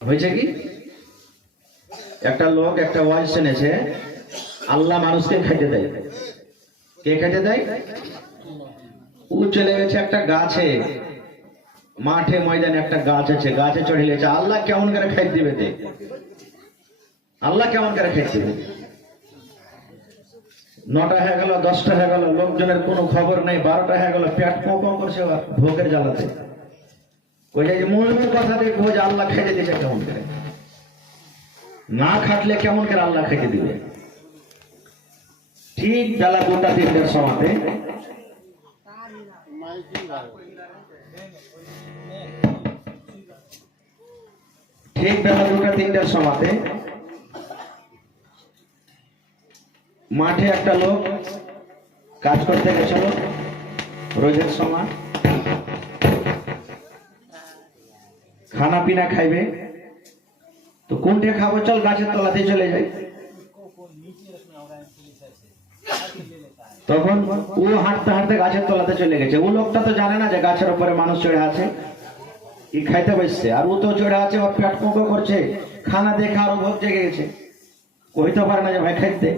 হয়েছে কি, একটা লোক একটা ওয়াজ শুনেছে, আল্লাহ মানুষকে খাইতে দেয়। কে খাইতে দেয়? ও চলে গেছে একটা গাছে, মাঠে ময়দানে একটা গাছ আছে, গাছে চড়ে গেছে। আল্লাহ কেমন করে খাইতে দিবে? আল্লাহ কেমন করে খাইতে দিবে? 9টা হয়ে গেল, 10টা হয়ে গেল, লোকজনের কোনো খবর নেই। 12টা হয়ে গেল, পেট পো করছে ভোগের জ্বালাতে। ওই যে মূলমূল কথা দেখবো যে আল্লাহ খাইতে দিচ্ছে কেমন করে। না খাটলে কেমন করে আল্লাহ খাইতে দিবে? ঠিক বেলা 2টা 3টার সময়তে মাঠে একটা লোক কাজ করতে গেছিল রোজের সময়, খানা পিনা খাইবে তো কোনটা খাবো, চল গাছের তলাতে চলে যাই। তখন ও হাঁটতে হাঁটতে গাছের তলাতে চলে গেছে। ও লোকটা তো জানে না যে গাছের উপরে মানুষ চড়ে আছে, ই খাইতে বসছে, আর ও তো চড়ে আছে, ওর পেট পোঁকো করছে। খানা দেখে আরো ভোগ জেগে গেছে, কইতে পারে না যে ভাই খাইতে,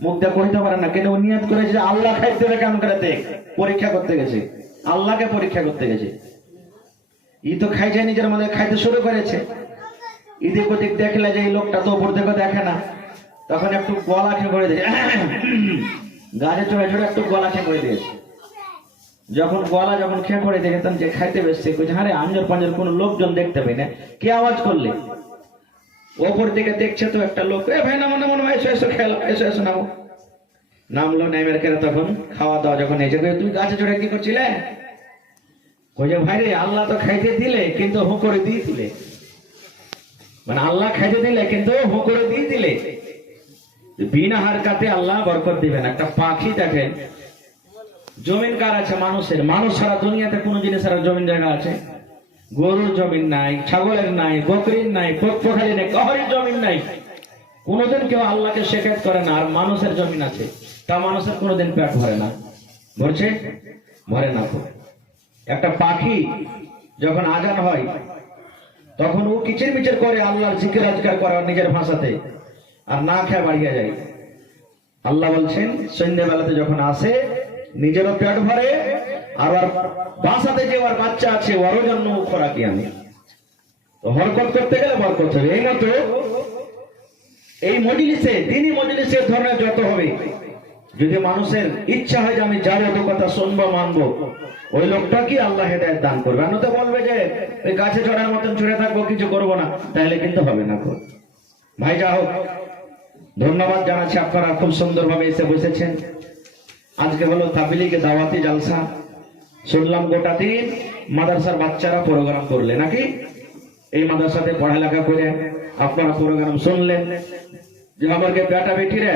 মুখ দিয়ে কইতে পারে না। কেন? ও নিয়ত করেছে আল্লাহ খাইতে দেবে কেমন করে, দেখ পরীক্ষা করতে গেছে, আল্লাহকে পরীক্ষা করতে গেছে। ই তো খাইছে, নিজের মধ্যে খাইতে শুরু করেছে। এদিক ওদিক দেখলে যে এই লোকটা তো উপর থেকে দেখে না, তখন একটু গলা খেয়ে করে দিয়েছে, গাছে চড়ে চড়ে একটু গলা খেয়ে করে দিয়েছে। যখন খেয়ে করে দিয়েছে, তখন যে খাইতে বসছে, আরে আঞ্জর পাঞ্জর কোনো লোকজন দেখতে পাই না, কে আওয়াজ করলে? ওপর দিকে দেখছে তো একটা লোক, এ ভাই নামো নামো, এসো এসো খেলা, এসো এসো নামো। নামলো, নেমের কেন তখন খাওয়া দাওয়া যখন এসে, তুই গাছে চড়ে কি করছিলে? কইছে ভাই রে, আল্লাহ তো খাইতে দিলে কিন্তু হু করে দিয়ে দিলে, মানে আল্লাহ খাইতে দিলে কিন্তু হু করে দিয়ে দিলে। বিনা হারকাতে আল্লাহ বরকত দিবেন। একটা পাখি দেখেন, জমিন কার আছে? মানুষের। মানুষ সারা দুনিয়াতে কোন জিনিসের জমিন জায়গা আছে? গরুর জমিন নাই, ছাগলের নাই, বকরির নাই, পোখালি নাই, কাহারির জমিন নাই। কোনদিন কেউ আল্লাহকে শেখায়ত করে না। আর মানুষের জমিন আছে, তা মানুষের কোনোদিন পেট ভরে না। ভরছে? ভরে না। একটা পাখি যখন আজান হয় তখন ও কিচির মিচির করে আল্লাহর জিকির আজকার করে নিজের ভাষাতে, আর না খেয়ে বাড়িয়ে যায়। আল্লাহ বলছেন সন্ধ্যাবেলাতে যখন আসে নিজেরও পেট ভরে, আর ওর ভাষাতে যে ওর বাচ্চা আছে ওরও জন্য খোরাকি আমি। তো হরকত করতে গেলে বরকত হবে। এই মতো এই মজলিসে, দিনই মজলিসের ধরনের যত হবে, যদি মানুষের ইচ্ছা হয় যে আমি যাবো, তো কথা শুনবো, মানবো, ওই লোকটা কি আল্লাহ হেদায়েত দান করবে। আর তো বলবে যে ওই গাছে চড়ার মতন চড়ে থাকবো, কিছু করবো না, তাহলে কিন্তু হবে না। ভাই যা হোক, ধন্যবাদ জানাচ্ছি, আপনারা খুব সুন্দরভাবে এসে বসেছেন। আজকে হলো তাবলীগে দাওয়াতি জালসা। শুনলাম গোটা দিন মাদ্রাসার বাচ্চারা প্রোগ্রাম করলে নাকি, এই মাদ্রাসাতে পড়ালেখা করে আপনারা প্রোগ্রাম শুনলেন যে আমাকে বেটা বেটিরা